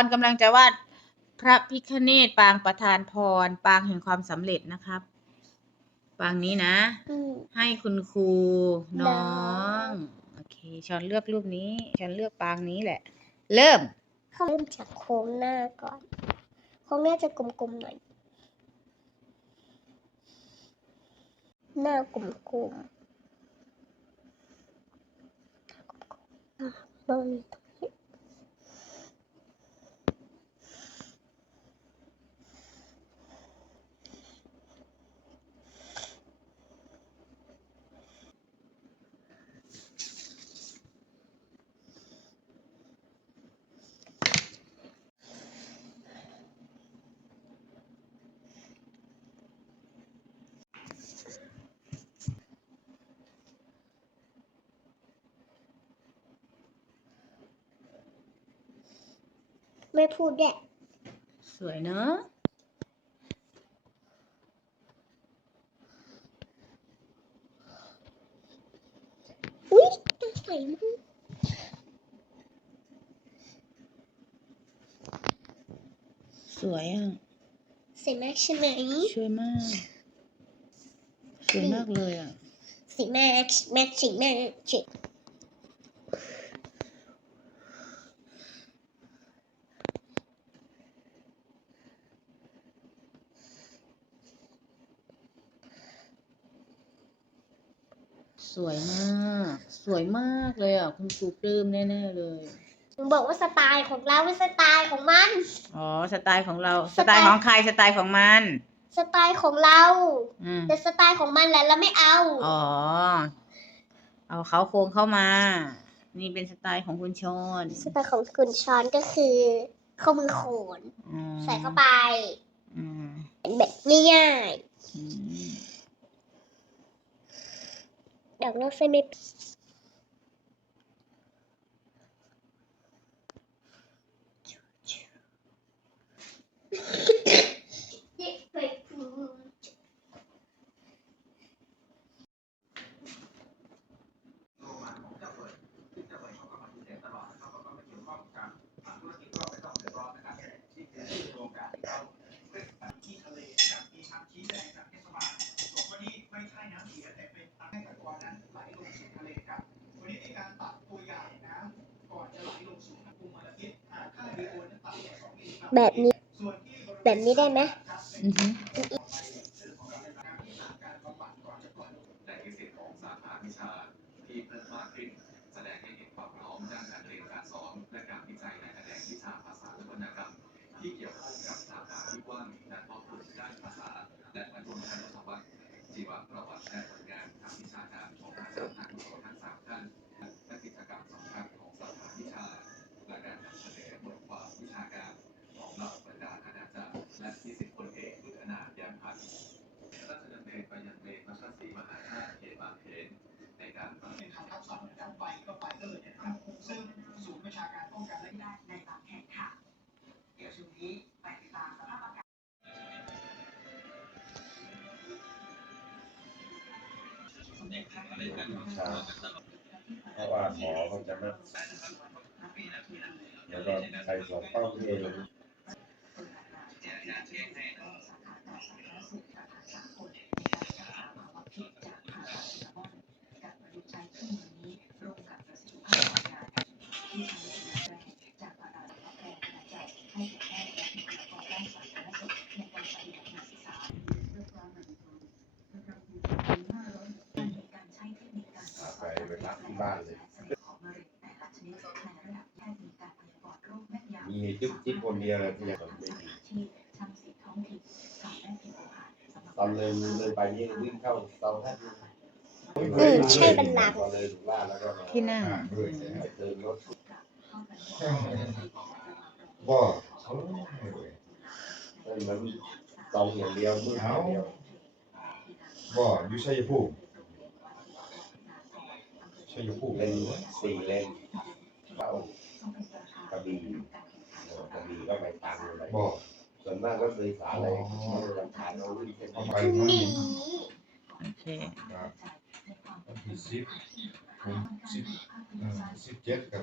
รกำลังจะวาดพระพิคเนตปางประธานพร ปางแห่งความสำเร็จนะครับ ปางนี้นะ อืม ให้คุณครูน้อน้อง ง โอเคชอนเลือกรูปนี้ชอนเลือกปางนี้แหละ เริ่มเขาเริ่มจากโค้งหน้าก่อน โค้งหน้าจะกลมๆหน่อย หน้ากลมๆอะลงตรง ไม่พูดแดะสวยเนอะอุ้ยตั้งใส่มากสวยอะ ใส่มากใช่ไหมช่วยมาก สวยมากเลยอะ สีแม็กแม็กสีแม็กสี สวยมาก สวยมากเลยอะ คุณครูปลื้มแน่ๆเลย หนูบอกว่าสไตล์ของเราเป็นสไตล์ของมัน อ๋อ สไตล์ของเราสสไตล์ไตล์ของใคร สไตล์ของมัน สไตล์ของเรา อืมแต่สไตล์ของมันแหละเราไม่เอา อ๋อ เอาเขาโครงเข้ามา นี่เป็นสไตล์ของคุณชนสไตล์ของคุณช้อนก็คือข้อมือโขน อืมใส่เข้าไปอืมเป็นแบบง่ายอืม ๆดอกโลกเส้นไม่ แบบนี้ แบบนี้ได้ไหมอือหื เพราะว่าหมอเขาจะนัดแล้วก็ใครสอบเข้าเอ ไปรับที่บ้านเลย มีจุ๊บจิ๊บคนเดียวเลยที่ยังไม่มีตอนเลยเลยไปนี่วิ่งเข้าเตาแพทย์อืมใช่บันลังก์พอเลยถึงบ้านแล้วก็มาที่นั่งด้วยไปเติมรถบ่นั่นมันตรงอย่างเดียวมืดอย่างเดียวบ่อยู่ชัยภูมิ ชัยภูมิเป็นสี่เลนเข้ากระบี่กระบี่ก็ไปตังเลยบ่ส่วนมากก็เลยสารอะไรไม่ได้ลำคาญเราวิ่งเส้นเอานี้ไปพรุ่งมันนี้โอเคครับวันที่สิบผมสิบเอ่อสิบเจ็ดกับ